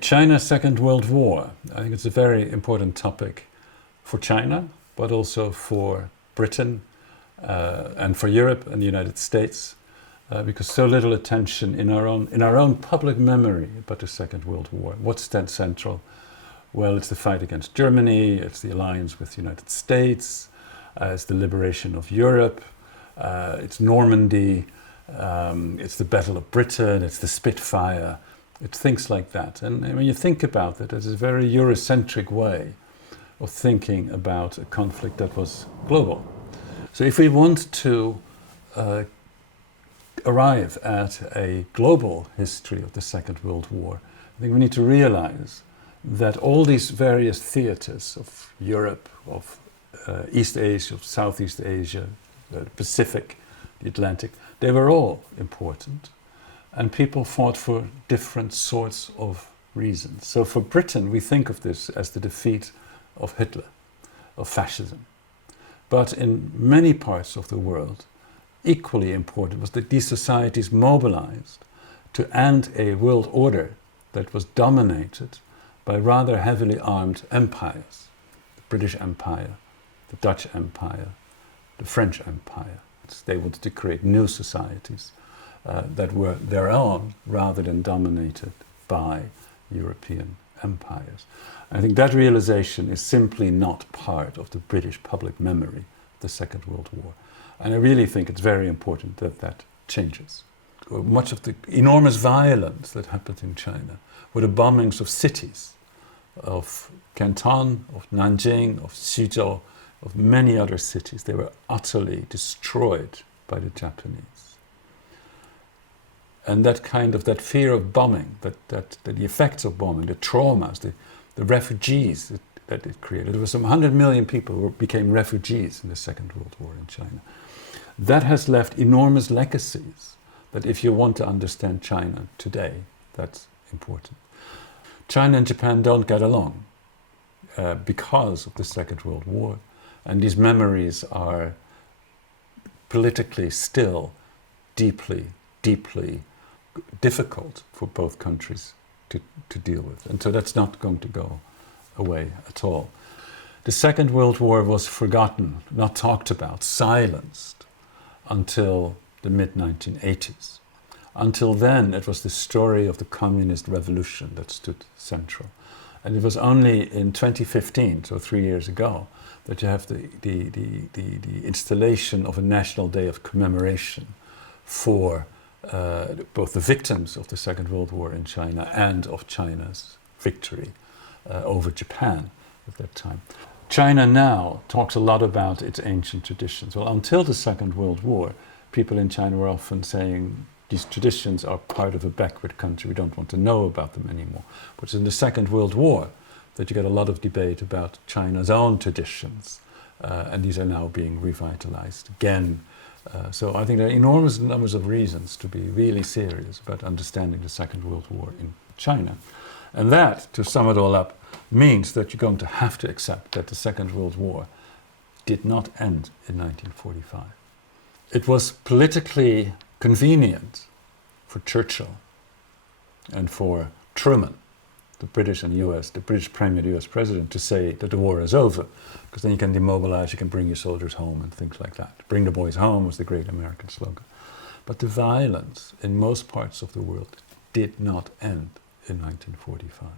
China's Second World War. I think it's a very important topic for China, but also for Britain and for Europe and the United States, because so little attention in our own public memory about the Second World War. What's that central? Well, it's the fight against Germany, it's the alliance with the United States, it's the liberation of Europe, it's Normandy, it's the Battle of Britain, it's the Spitfire. It's things like that. And when you think about it, it's a very Eurocentric way of thinking about a conflict that was global. So if we want to arrive at a global history of the Second World War, I think we need to realize that all these various theaters of Europe, of East Asia, of Southeast Asia, the Pacific, the Atlantic, they were all important. And people fought for different sorts of reasons. So for Britain, we think of this as the defeat of Hitler, of fascism. But in many parts of the world, equally important was that these societies mobilized to end a world order that was dominated by rather heavily armed empires. The British Empire, the Dutch Empire, the French Empire. They wanted to create new societies that were their own rather than dominated by European empires. I think that realization is simply not part of the British public memory of the Second World War. And I really think it's very important that that changes. Much of the enormous violence that happened in China were the bombings of cities, of Canton, of Nanjing, of Suzhou, of many other cities. They were utterly destroyed by the Japanese. And that fear of bombing, that the effects of bombing, the traumas, the refugees that it created. There were some 100 million people who became refugees in the Second World War in China. That has left enormous legacies that if you want to understand China today, that's important. China and Japan don't get along because of the Second World War. And these memories are politically still deeply, deeply difficult for both countries to deal with. And so that's not going to go away at all. The Second World War was forgotten, not talked about, silenced until the mid-1980s. Until then, it was the story of the communist revolution that stood central. And it was only in 2015, so 3 years ago, that you have the installation of a national day of commemoration for both the victims of the Second World War in China and of China's victory over Japan at that time. China now talks a lot about its ancient traditions. Well, until the Second World War, people in China were often saying these traditions are part of a backward country, we don't want to know about them anymore. But it's in the Second World War that you get a lot of debate about China's own traditions, and these are now being revitalized again. So I think there are enormous numbers of reasons to be really serious about understanding the Second World War in China. And that, to sum it all up, means that you're going to have to accept that the Second World War did not end in 1945. It was politically convenient for Churchill and for Truman, the British Premier US President, to say that the war is over, because then you can demobilize, you can bring your soldiers home and things like that. Bring the boys home was the great American slogan. But the violence in most parts of the world did not end in 1945.